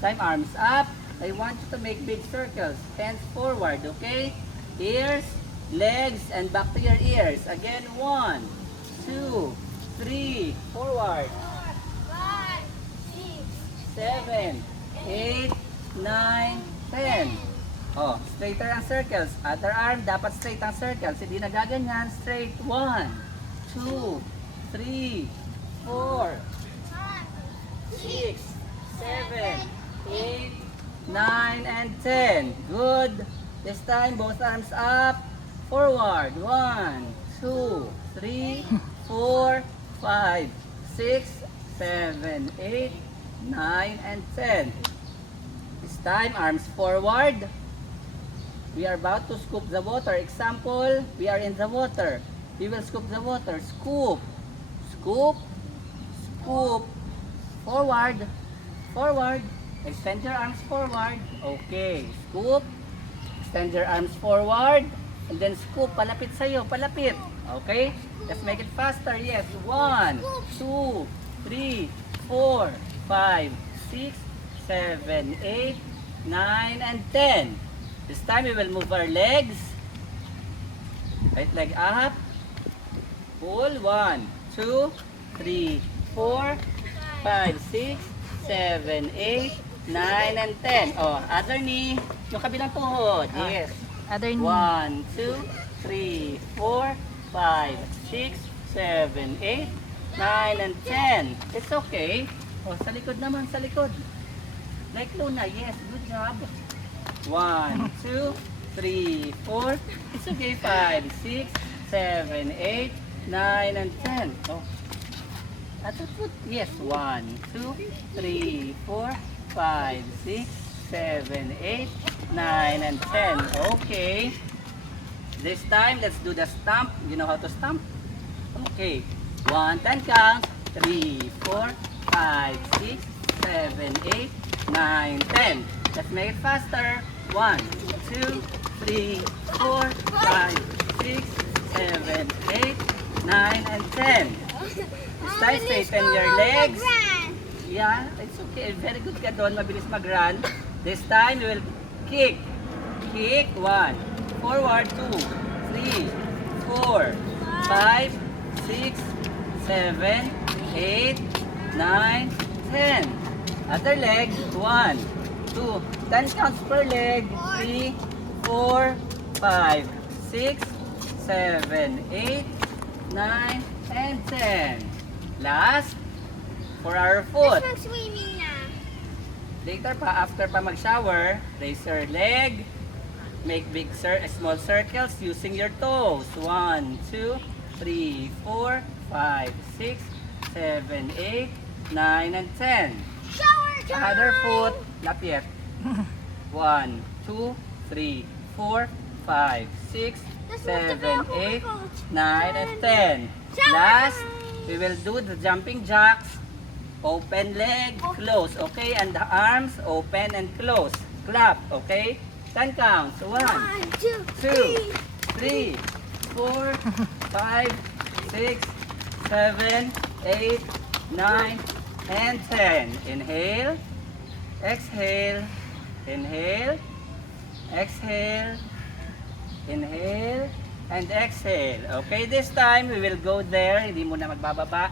Time arms up. I want you to make big circles. Hands forward, okay? Ears, legs, and back to your ears. Again, 1, 2, 3, forward. 5, 6, 7, 8, 9, 10. Oh, straighter ang circles. Other arm, dapat straight ang circles. Hindi na gaganyan. Straight. 1, 2, 3, 4, 6, 7, 8, 9, and 10. Good. This time, both arms up. Forward. 1, 2, 3, 4, 5, 6, 7, 8, 9, and 10. This time, arms forward. We are about to scoop the water. Example, we are in the water. We will scoop the water. Scoop, scoop, scoop. Forward, forward. Extend your arms forward. Okay, scoop. Extend your arms forward. And then scoop, palapit sa'yo, palapit. Okay? Let's make it faster. Yes, 1, 2, 3, 4, 5, 6, 7, 8, 9, and 10. This time we will move our legs. Right leg up. Pull. 1, 2, 3, 4, 5, 6, 7, 8, 9, and 10. Oh, other knee. Yung kabilang tuhod. Yes. Other knee. 1, 2, 3, 4, 5, 6, 7, 8, 9, and 10. It's okay. Oh, sa likod naman, sa likod. Like Luna, yes, good job. 1, 2, 3, 4. It's okay. 5, 6, 7, 8, 9, and 10. Oh. At the foot, yes. 1, 2, 3, 4, 5, 6, 7, 8, 9, and 10. Okay. This time, let's do the stomp. You know how to stomp? Okay. 1, 10 count. 3, 4, 5, 6, 7, 8, 9, 10. Let's make it faster. 1, 2, 3, 4, 5, 6, 7, 8, 9, and 10. Stay straighten your legs. Yeah, it's okay. Very good ka doon. Mabilis mag-run. This time, we will kick. Kick. 1. Forward. 2, 3, 4, 5, 6, 7, 8, 9, 10. Other leg. 1, 2, 10 counts per leg. 3, 4, 5, 6, 7, 8, 9, and 10. Last, for our foot. Let's swimming na. Later pa, after pa mag-shower, raise your leg. Make big small circles using your toes. 1, 2, 3, 4, 5, 6, 7, 8, 9, and 10. Shower time! Other foot, lapit. 1, 2, 3, 4, 5, 6, 7, 8, 9, and 10. Last, we will do the jumping jacks. Open leg, close, okay? And the arms, open and close. Clap, okay? 10 counts. 1, 1, 2, 3, 4, 5, 6, 7, 8, 9, and 10. Inhale, exhale, inhale, exhale, inhale, and exhale. Okay, this time we will go there. Hindi muna magbababa.